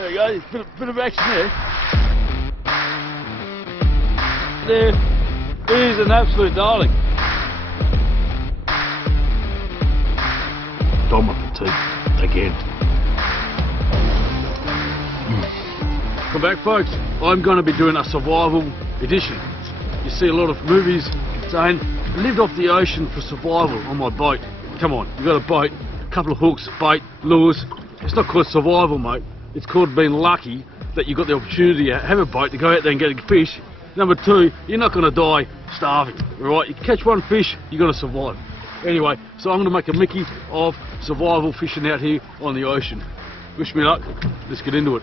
There you go, bit of action there. There is an absolute darling. Dominant teeth again. Come back, folks. I'm going to be doing a survival edition. You see a lot of movies saying, lived off the ocean for survival on my boat. Come on, you got a boat, a couple of hooks, bait, lures. It's not called survival, mate. It's called being lucky that you got the opportunity to have a boat to go out there and get a fish. Number two, you're not going to die starving, alright? You catch one fish, you're going to survive. Anyway, so I'm going to make a Mickey of survival fishing out here on the ocean. Wish me luck. Let's get into it.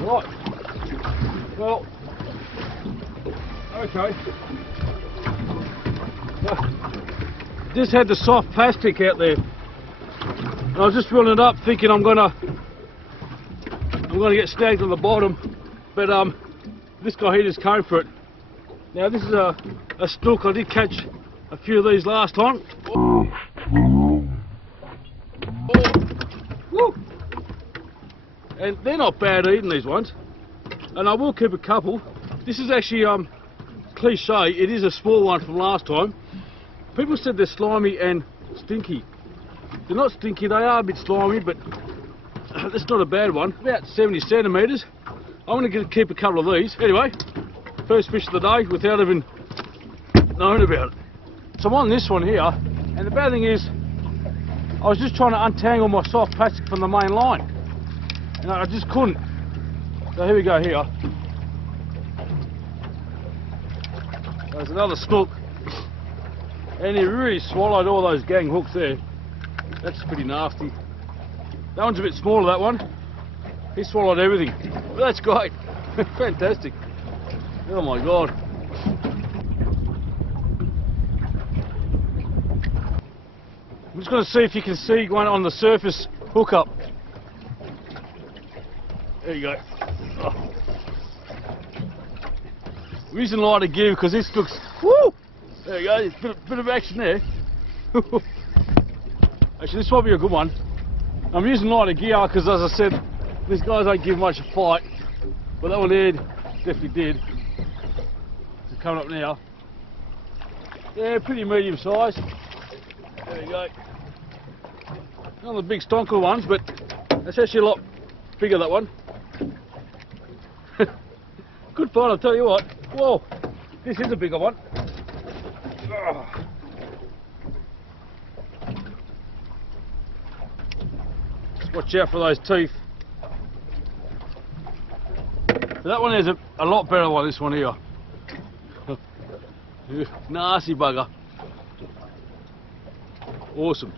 Right. Well, okay. Just had the soft plastic out there. And I was just filling it up, thinking I'm gonna get snagged on the bottom, but this guy here just came for it. Now this is a snook. I did catch a few of these last time. Oh. Woo. And they're not bad eating, these ones. And I will keep a couple. This is actually cliche. It is a small one from last time. People said they're slimy and stinky. They're not stinky, they are a bit slimy, but that's not a bad one. About 70 centimetres. I'm going to keep a couple of these. Anyway, first fish of the day without even knowing about it. So I'm on this one here, and the bad thing is, I was just trying to untangle my soft plastic from the main line, and I just couldn't. So here we go here. There's another snook, and he really swallowed all those gang hooks there. That's pretty nasty. That one's a bit smaller, that one. He swallowed everything. But that's great. Fantastic. Oh my god. I'm just going to see if you can see one on the surface hookup. There you go. Oh. Reason light to give because this looks. Woo! There you go. There's a bit of action there. Actually, this might be a good one. I'm using lighter gear because, as I said, these guys don't give much a fight. But that one there definitely did. It's coming up now. Yeah, pretty medium size. There you go. Not the big stonker ones, but that's actually a lot bigger, that one. Good fun, I'll tell you what. Whoa, this is a bigger one. Watch out for those teeth. That one is a lot better than this one here. Nasty bugger. Awesome.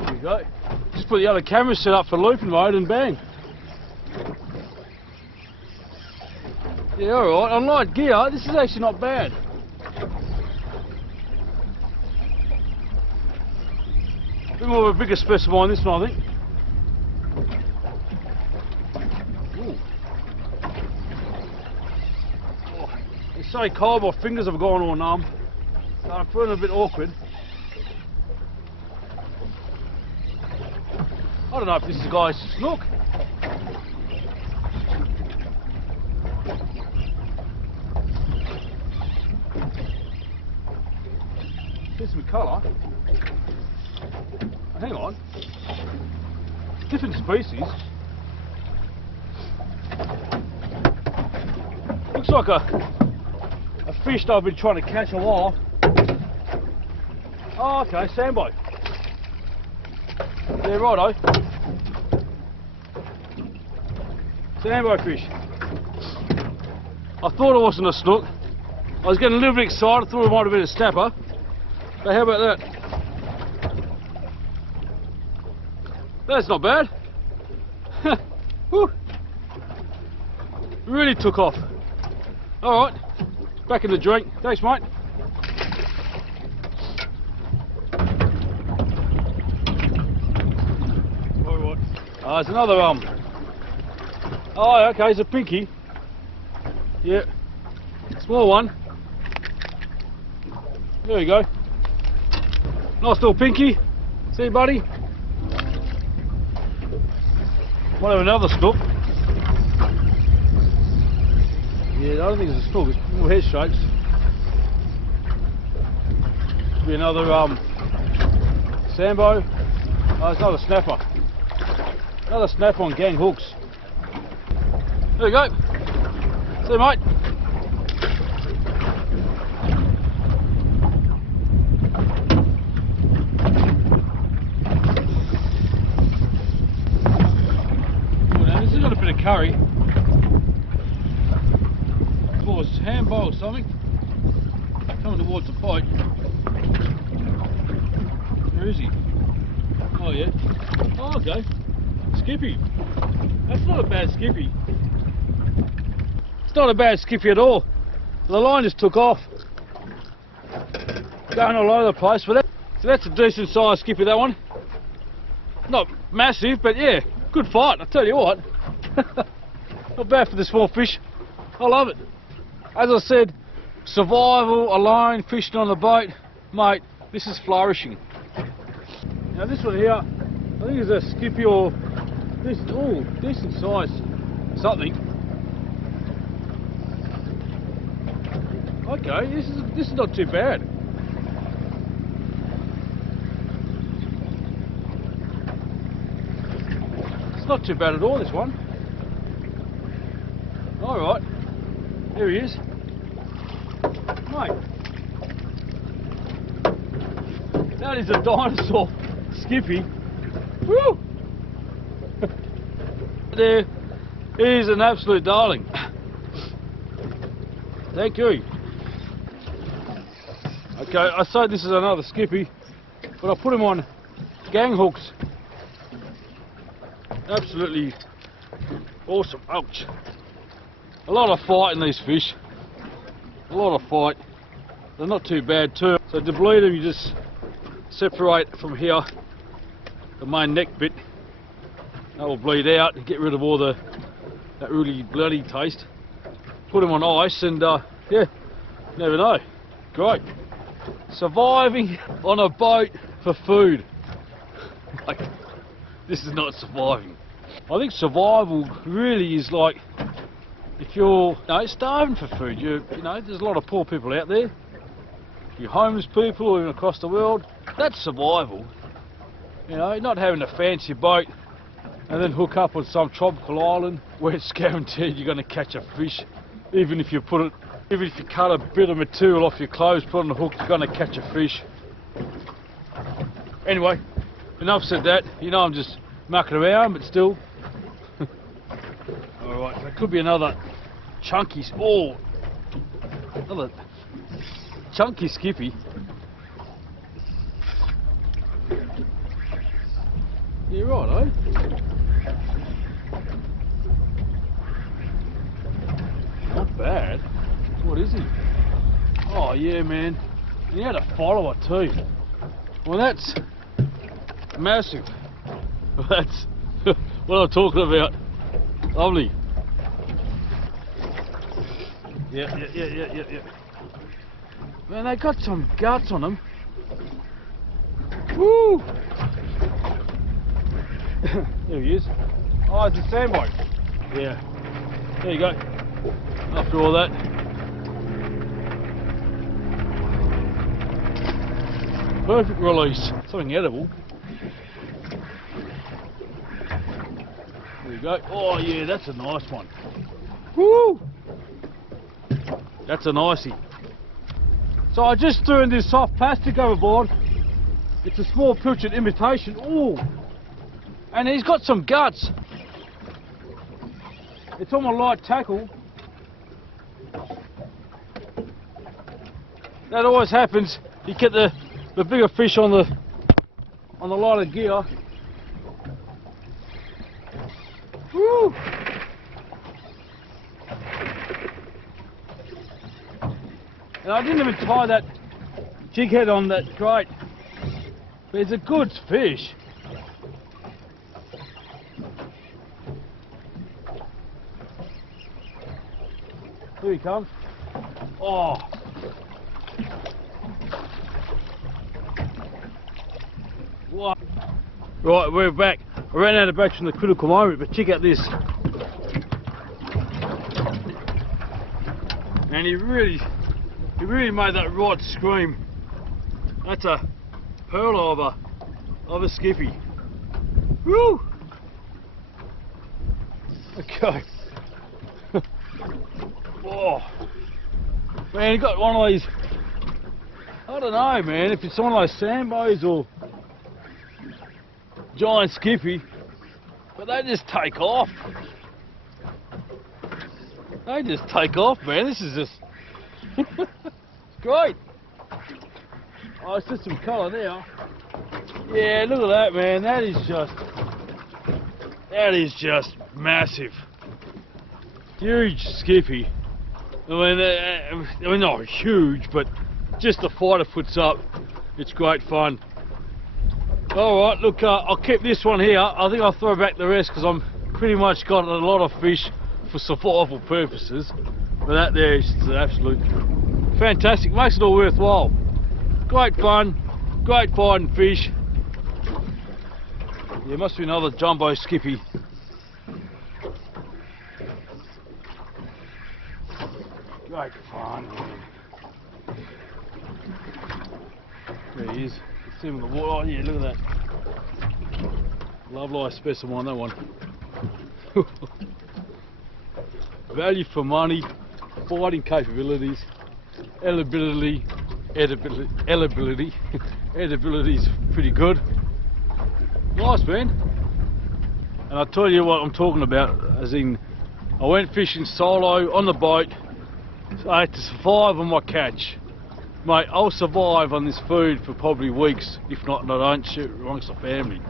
There we go. Just put the other camera set up for looping mode and bang. Yeah, alright, on light gear, this is actually not bad. A bit more of a bigger specimen this one, I think. Ooh. Oh, it's so cold, my fingers have gone all numb. So I'm feeling a bit awkward. I don't know if this is a guy's snook. Here's some colour. Hang on. Different species. Looks like a fish that I've been trying to catch a while. Oh, okay, sandbite. Yeah, righto. Sandbite fish. I thought it wasn't a snook. I was getting a little bit excited, thought it might have been a snapper. So how about that? That's not bad. Really took off. Alright, back in the drink. Thanks, mate. Alright. There's another oh, okay, it's a pinky. Yeah, Small one. There we go. Nice little pinky. See, buddy? Might have another snook. Yeah, I don't think it's a snook, it's more head shapes. Could be another sambo. Oh, it's another snapper. Another snapper on gang hooks. There we go. See, mate? This has got a bit of curry. Oh, it's hand boiled something. Coming towards the bite. Where is he? Oh yeah. Oh, okay. Skippy. That's not a bad skippy. It's not a bad skippy at all. The line just took off. Going all over the place, but so that's a decent sized skippy, that one. Not massive, but yeah, good fight, I tell you what. Not bad for the small fish. I love it. As I said, survival, alone, fishing on the boat, mate, this is flourishing. Now this one here, I think is a skippy or this, oh, decent size something. Okay, this is not too bad. It's not too bad at all, this one. Alright, here he is. Mate, that is a dinosaur skippy. Woo! There is an absolute darling. Thank you. Okay, I say this is another skippy, but I put him on gang hooks. Absolutely awesome. Ouch. A lot of fight in these fish. A lot of fight. They're not too bad too. So to bleed them, you just separate from here the main neck bit. That will bleed out and get rid of all that really bloody taste. Put them on ice and yeah, never know. Great. Surviving on a boat for food. Like, this is not surviving. I think survival really is like if you're starving for food. You know, there's a lot of poor people out there. You homeless people or even across the world. That's survival. You know, not having a fancy boat and then hook up on some tropical island where it's guaranteed you're going to catch a fish. Even if you cut a bit of material off your clothes, put on the hook, you're going to catch a fish. Anyway, enough said that. You know I'm just mucking around, but still. Alright, so it could be another chunky, another chunky skippy. You're right, eh? Not bad. What is he? Oh yeah, man. And he had a follower too. Well, that's massive. That's what I'm talking about. Lovely. Yeah. Man, they got some guts on them. Woo! There he is. Oh, it's a sandbite. Yeah. There you go. After all that. Perfect release. Something edible. There you go. Oh yeah, that's a nice one. Woo! That's a nicey. So I just threw in this soft plastic overboard. It's a small pilchard imitation. Ooh! And he's got some guts. It's on my light tackle. That always happens. You get the bigger fish on the lighter gear. Woo! And I didn't even tie that jig head on that crate. But it's a good fish. Here he comes. Oh. What? Right, we're back. I ran out of battery in the critical moment, but check out this. And he really made that right scream. That's a pearl of a skippy. Woo! Okay. Oh. Man, he got one of these, I don't know, man, if it's one of those sandbows or giant skippy, but they just take off. They just take off, man. This is just it's great. Oh, it's just some colour now. Yeah, look at that, man. That is just massive. Huge skippy. I mean, not huge, but just the fighter puts up. It's great fun. Alright, look, I'll keep this one here. I think I'll throw back the rest because I'm pretty much got a lot of fish for survival purposes. But that there is absolute fantastic. Makes it all worthwhile. Great fun, great fighting fish. There must be another jumbo skippy. Great fun, man. There he is. You see him in the water. Oh yeah, look at that. Lovely specimen on that one. Value for money, fighting capabilities, edibility is pretty good. Nice, man. And I'll tell you what I'm talking about, as in I went fishing solo on the boat, so I had to survive on my catch. Mate, I'll survive on this food for probably weeks, if not, and I don't shoot amongst the family.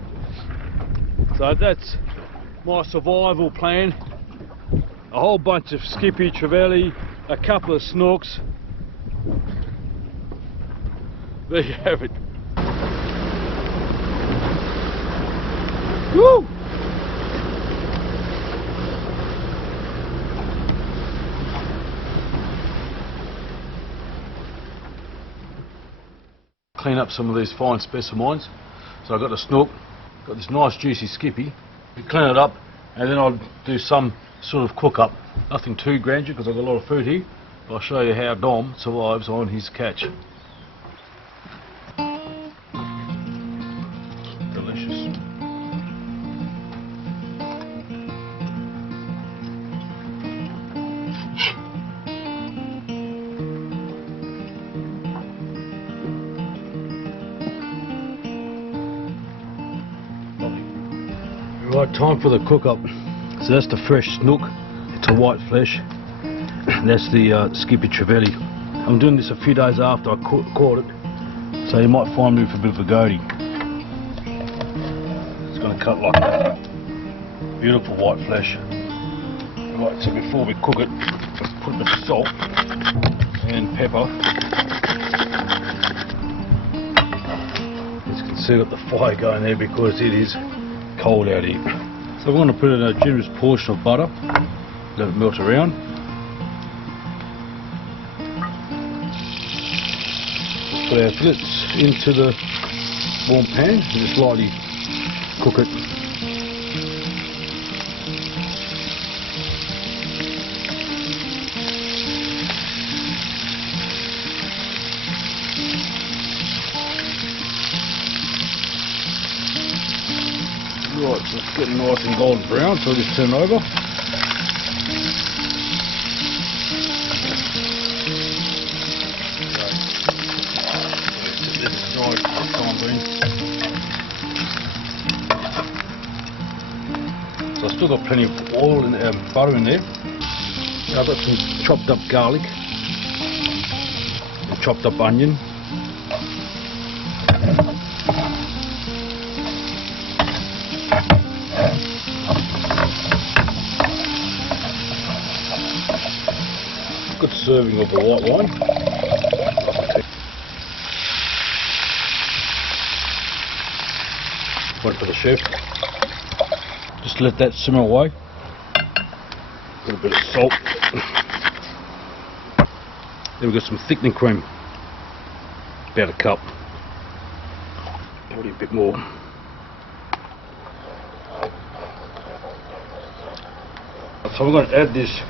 So that's my survival plan. A whole bunch of skippy, trevally, a couple of snooks. There you have it. Woo! Clean up some of these fine specimens. So I've got the snook, got this nice juicy skippy. You clean it up and then I'll do some sort of cook up. Nothing too grandeur because I've got a lot of food here. I'll show you how Dom survives on his catch. Delicious. Right, time for the cook up. So that's the fresh snook. It's a white flesh. That's the skippy trevally. I'm doing this a few days after I caught it, so you might find me with a bit of a goatee. It's going to cut like that. Beautiful white flesh. Right, so before we cook it, let's put a bit of salt and pepper. As you can see, I've got the fire going there because it is cold out here. So we're going to put in a generous portion of butter, let it melt around. Put our fillets into the warm pan and just lightly cook it. Right, so it's getting nice and golden brown, so I'll just turn it over. This is nice, fine green. So I've still got plenty of oil and butter in there. I've got some chopped up garlic, and chopped up onion. Good serving of the white wine. Wait for the chef. Just let that simmer away. A little bit of salt. Then we've got some thickening cream, about a cup, probably a bit more. So I'm going to add this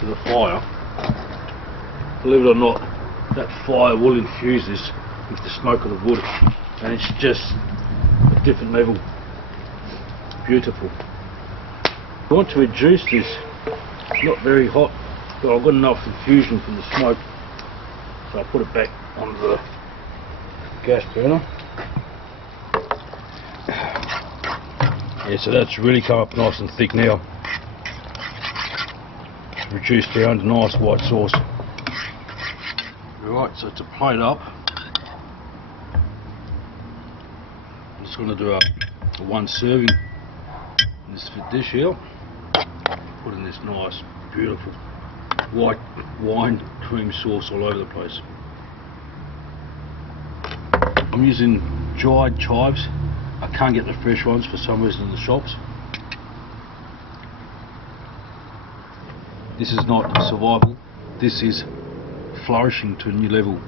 to the fire. Believe it or not, that fire will infuse this with the smoke of the wood, and it's just a different level. Beautiful. I want to reduce this, not very hot, but I've got enough infusion from the smoke, so I put it back on the gas burner. Yeah, so that's really come up nice and thick now. Reduced down to nice white sauce. Right, so to plate up, I'm just going to do a one serving in this dish here. Put in this nice, beautiful white wine cream sauce all over the place. I'm using dried chives. I can't get the fresh ones for some reason in the shops. This is not survival, this is flourishing to a new level.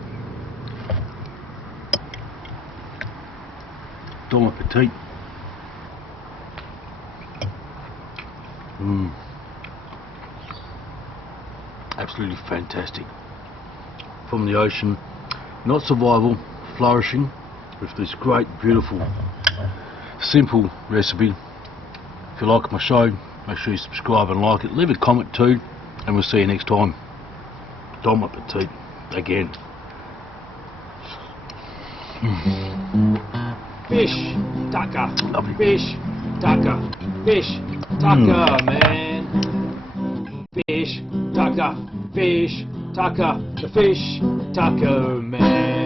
Bon appetit. Absolutely fantastic. From the ocean, not survival, flourishing, with this great, beautiful, simple recipe. If you like my show, make sure you subscribe and like it. Leave a comment too, and we'll see you next time. Bon appetit again. Fish, tucker, Lovely. fish, tucker, man. Fish, tucker, the fish, tucker, man.